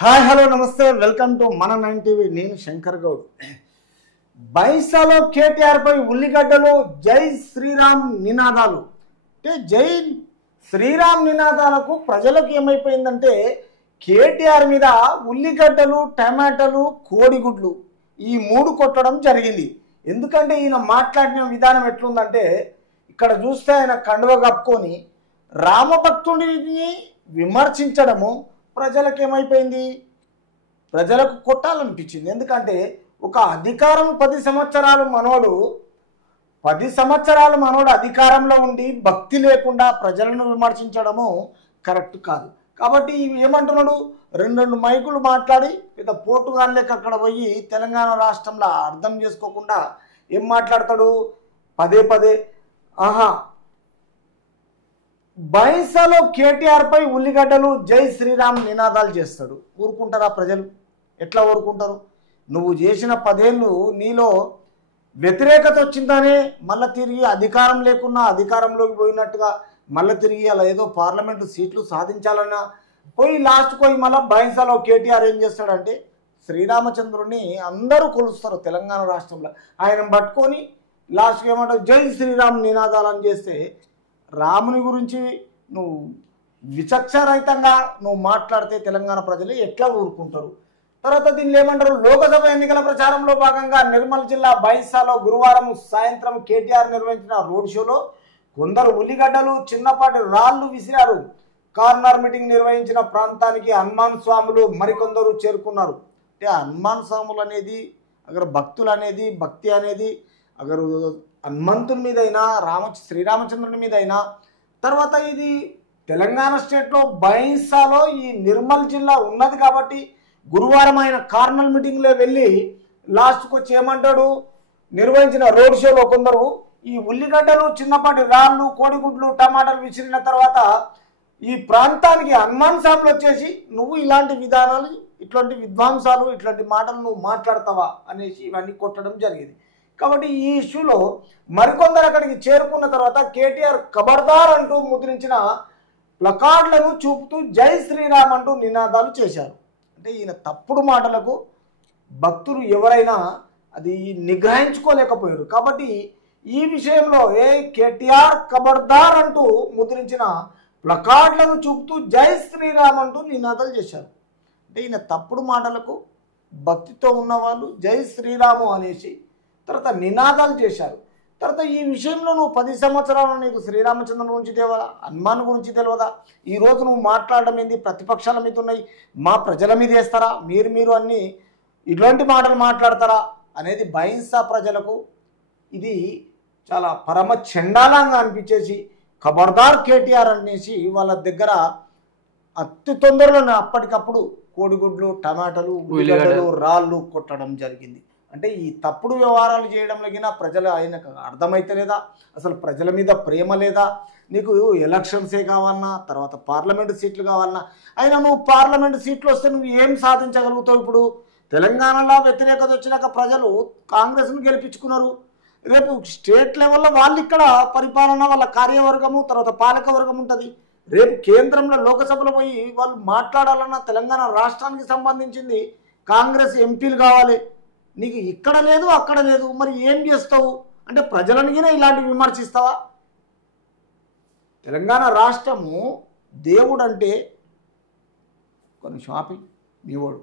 Hi hello నమస్తే welcome to మన 9 TV. నేను శంకర్ గౌడ్. బైసాలో కేటీఆర్ పై ఉల్లిగడ్డలు జై శ్రీరామ్ నినాదాలు. అంటే జై శ్రీరామ్ నినాదాలకు ప్రజలకు ఏమైపోయిందంటే కేటీఆర్ మీద ఉల్లిగడ్డలు, టమాటాలు, కోడిగుడ్లు ఈ మూడు కొట్టడం జరిగింది. ఎందుకంటే ఈయన మాట్లాడిన విధానం ఎట్లుందంటే ఇక్కడ చూస్తే ఆయన కండువ కప్పుకొని రామభక్తుడిని విమర్శించడము ప్రజలకు ఏమైపోయింది, ప్రజలకు కొట్టాలనిపించింది. ఎందుకంటే ఒక అధికారం 10 సంవత్సరాలు మనోడు 10 సంవత్సరాలు మనోడు అధికారంలో ఉండి భక్తి లేకుండా ప్రజలను విమర్శించడము కరెక్ట్ కాదు. కాబట్టి ఏమంటున్నాడు, రెండు మైకులు మాట్లాడి పెద్ద పోటుగాళ్ళకి అక్కడ పోయి తెలంగాణ రాష్ట్రంలో అర్థం చేసుకోకుండా ఏం మాట్లాడతాడు, పదే బైసాలో కేటీఆర్ పై ఉల్లిగడ్డలు జై శ్రీరామ్ నినాదాలు చేస్తాడు. ఊరుకుంటారా ప్రజలు? ఎట్లా ఊరుకుంటారు? నువ్వు చేసిన 10 ఏళ్ళు నీలో వ్యతిరేకత వచ్చిందనే మళ్ళీ తిరిగి అధికారం లేకున్నా అధికారంలోకి పోయినట్టుగా మళ్ళీ తిరిగి అలా ఏదో పార్లమెంటు సీట్లు సాధించాలన్నా పోయి లాస్ట్కి పోయి మళ్ళీ బైసాలో కేటీఆర్ ఏం చేస్తాడంటే శ్రీరామచంద్రుడిని అందరూ కొలుస్తారు తెలంగాణ రాష్ట్రంలో. ఆయన పట్టుకొని లాస్ట్కి ఏమంటావు జై శ్రీరామ్ నినాదాలని చేస్తే రాముని గురించి నువ్వు విచక్షరహితంగా నువ్వు మాట్లాడితే తెలంగాణ ప్రజలు ఎట్లా ఊరుకుంటారు? తర్వాత దీన్ని ఏమంటారు, లోకసభ ఎన్నికల ప్రచారంలో భాగంగా నిర్మల్ జిల్లా బైసాలో గురువారం సాయంత్రం కేటీఆర్ నిర్వహించిన రోడ్ షోలో కొందరు ఉల్లిగడ్డలు, చిన్నపాటి రాళ్లు విసిరారు. కార్నర్ మీటింగ్ నిర్వహించిన ప్రాంతానికి హనుమాన్ స్వాములు మరికొందరు చేరుకున్నారు. అంటే హనుమాన్ స్వాములు అనేది అగర్ భక్తులు అనేది భక్తి అనేది అగరు హనుమంతుని మీద అయినా శ్రీరామచంద్రుని మీద అయినా, తర్వాత ఇది తెలంగాణ స్టేట్లో బైసాలో ఈ నిర్మల్ జిల్లా ఉన్నది కాబట్టి గురువారం ఆయన కార్నల్ మీటింగ్లో వెళ్ళి లాస్ట్కి వచ్చి ఏమంటాడు, నిర్వహించిన రోడ్ షోలో కొందరు ఈ ఉల్లిగడ్డలు, చిన్నపాటి రాళ్ళు, కోడిగుడ్లు, టమాటాలు విసిరిన తర్వాత ఈ ప్రాంతానికి హనుమాన్ స్వాములు వచ్చేసి నువ్వు ఇలాంటి విధానాలు, ఇట్లాంటి విద్వాంసాలు, ఇట్లాంటి మాటలు నువ్వు మాట్లాడతావా అనేసి ఇవన్నీ కొట్టడం జరిగింది. కాబట్టి ఈ ఇష్యూలో మరికొందరు అక్కడికి చేరుకున్న తర్వాత కేటీఆర్ ఖబర్దార్ అంటూ ముద్రించిన ప్లకార్డులను చూపుతూ జై శ్రీరామ్ అంటూ నినాదాలు చేశారు. అంటే ఈయన తప్పుడు మాటలకు భక్తులు ఎవరైనా అది నిగ్రహించుకోలేకపోయారు. కాబట్టి ఈ విషయంలో కేటీఆర్ ఖబర్దార్ అంటూ ముద్రించిన ప్లకార్డులను చూపుతూ జై శ్రీరామ్ అంటూ నినాదాలు చేశారు. అంటే ఈయన తప్పుడు మాటలకు భక్తితో ఉన్నవాళ్ళు జై శ్రీరాము అనేసి తర్వాత నినాదాలు చేశారు. తర్వాత ఈ విషయంలో నువ్వు 10 సంవత్సరాలు నీకు శ్రీరామచంద్రుని గురించి తెలియదా, హనుమాన్ గురించి తెలియదా? ఈరోజు నువ్వు మాట్లాడడం ఏంది, ప్రతిపక్షాల మీద ఉన్నాయి, మా ప్రజల మీద వేస్తారా, మీరు అన్నీ ఇట్లాంటి మాటలు మాట్లాడతారా అనేది బైసా ప్రజలకు ఇది చాలా పరమ చండాలంగా అనిపించేసి ఖబర్దార్ కేటీఆర్ అనేసి వాళ్ళ దగ్గర అతి తొందరలోనే అప్పటికప్పుడు కోడిగుడ్లు, టమాటాలు, ఉల్లిగడ్డలు, రాళ్ళు కొట్టడం జరిగింది. అంటే ఈ తప్పుడు వ్యవహారాలు చేయడంలో ప్రజలు ఆయనకు అర్థమైతే లేదా, అసలు ప్రజల మీద ప్రేమ లేదా? నీకు ఎలక్షన్సే కావాలన్నా, తర్వాత పార్లమెంటు సీట్లు కావాలన్నా, అయినా నువ్వు పార్లమెంటు సీట్లు వస్తే నువ్వు ఏం సాధించగలుగుతావు? ఇప్పుడు తెలంగాణలో వ్యతిరేకత వచ్చినాక ప్రజలు కాంగ్రెస్ను గెలిపించుకున్నారు. రేపు స్టేట్ లెవెల్లో వాళ్ళు ఇక్కడ పరిపాలన, వాళ్ళ కార్యవర్గము, తర్వాత పాలక వర్గం ఉంటుంది. రేపు కేంద్రంలో లోకసభలో పోయి వాళ్ళు మాట్లాడాలన్నా తెలంగాణ రాష్ట్రానికి సంబంధించింది కాంగ్రెస్ ఎంపీలు కావాలి. నీకు ఇక్కడ లేదు అక్కడ లేదు, మరి ఏం చేస్తావు? అంటే ప్రజలనిగినా ఇలాంటివి విమర్శిస్తావా? తెలంగాణ రాష్ట్రము దేవుడు అంటే కొన్ని షాపింగ్ మీ వాడు